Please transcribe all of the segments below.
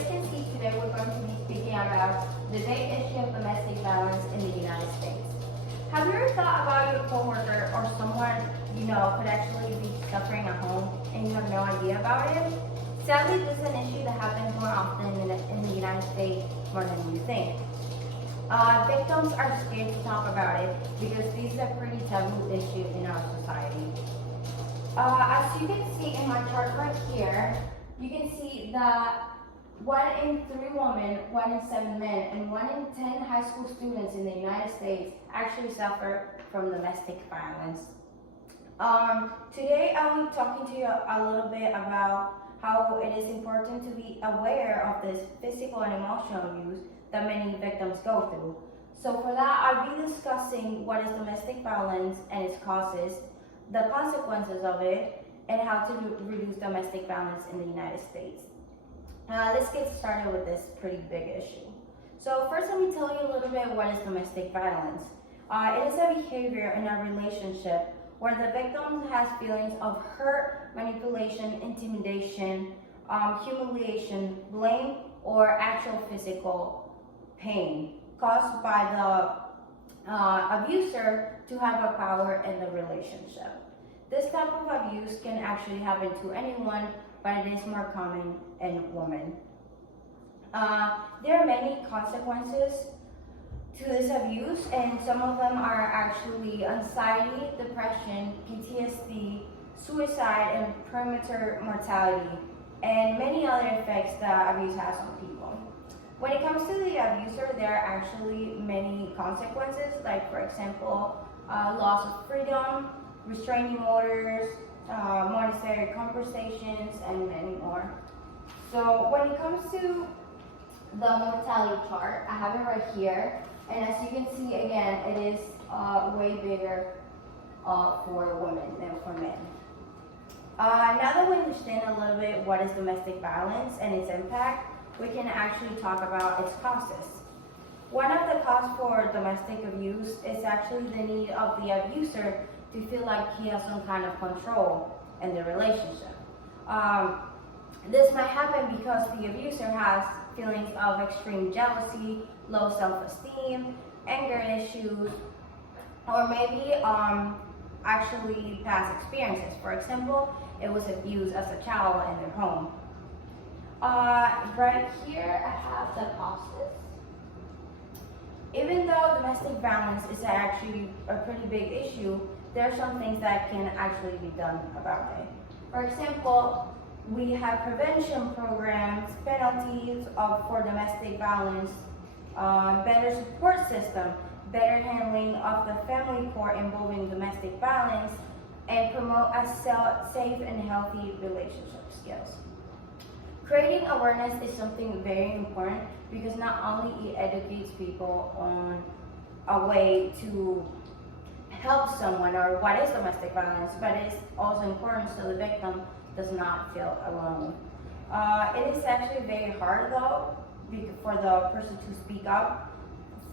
guys can see today, we're going to be speaking about the big issue of domestic violence in the United States. Have you ever thought about your coworker or someone you know could actually be suffering at home and you have no idea about it? Sadly, this is an issue that happens more often in the United States more than you think. Victims are scared to talk about it because this is a pretty taboo issue in our society. As you can see in my chart right here, you can see that 1 in 3 women, 1 in 7 men, and 1 in 10 high school students in the United States actually suffer from domestic violence. Today I'll be talking to you a little bit about how it is important to be aware of this physical and emotional abuse that many victims go through. So for that, I'll be discussing what is domestic violence and its causes, the consequences of it, and how to reduce domestic violence in the United States. Let's get started with this pretty big issue. So first, let me tell you a little bit what is domestic violence. It is a behavior in a relationship where the victim has feelings of hurt, manipulation, intimidation, humiliation, blame, or actual physical pain caused by the abuser to have a power in the relationship. This type of abuse can actually happen to anyone, but it is more common in women. There are many consequences to this abuse, and some of them are actually anxiety, depression, PTSD, suicide, and premature mortality, and many other effects that abuse has on people. When it comes to the abuser, there are actually many consequences, like for example, loss of freedom, restraining orders, monetary compensations, and many more. So when it comes to the mortality chart, I have it right here, and as you can see, again, it is way bigger for women than for men. Now that we understand a little bit what is domestic violence and its impact, we can actually talk about its causes. One of the causes for domestic abuse is actually the need of the abuser to feel like he has some kind of control in the relationship. This might happen because the abuser has feelings of extreme jealousy, low self-esteem, anger issues, or maybe actually past experiences. For example, it was abused as a child in their home. Right here I have the causes. Even though domestic violence is actually a pretty big issue, there are some things that can actually be done about it. For example, we have prevention programs, penalties for domestic violence, better support system, better handling of the family court involving domestic violence, and promote a safe and healthy relationship skills. Creating awareness is something very important because not only it educates people on a way to help someone or what is domestic violence, but it's also important so the victim does not feel alone. It is actually very hard though for the person to speak up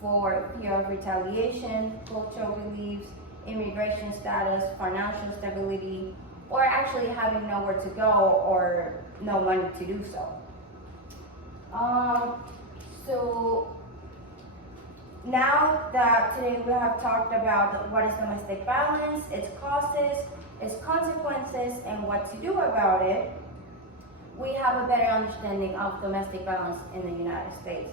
for fear of retaliation, cultural beliefs, immigration status, financial stability, or actually having nowhere to go or no money to do so. So now that today we have talked about what is domestic violence, its causes, its consequences, and what to do about it, we have a better understanding of domestic violence in the United States.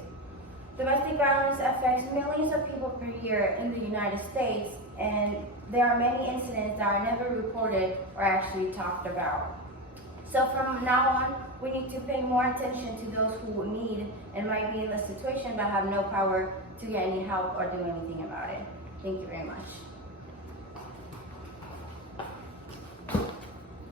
Domestic violence affects millions of people per year in the United States, and there are many incidents that are never reported or actually talked about. So from now on, we need to pay more attention to those who need and might be in a situation but have no power to get any help or do anything about it. Thank you very much.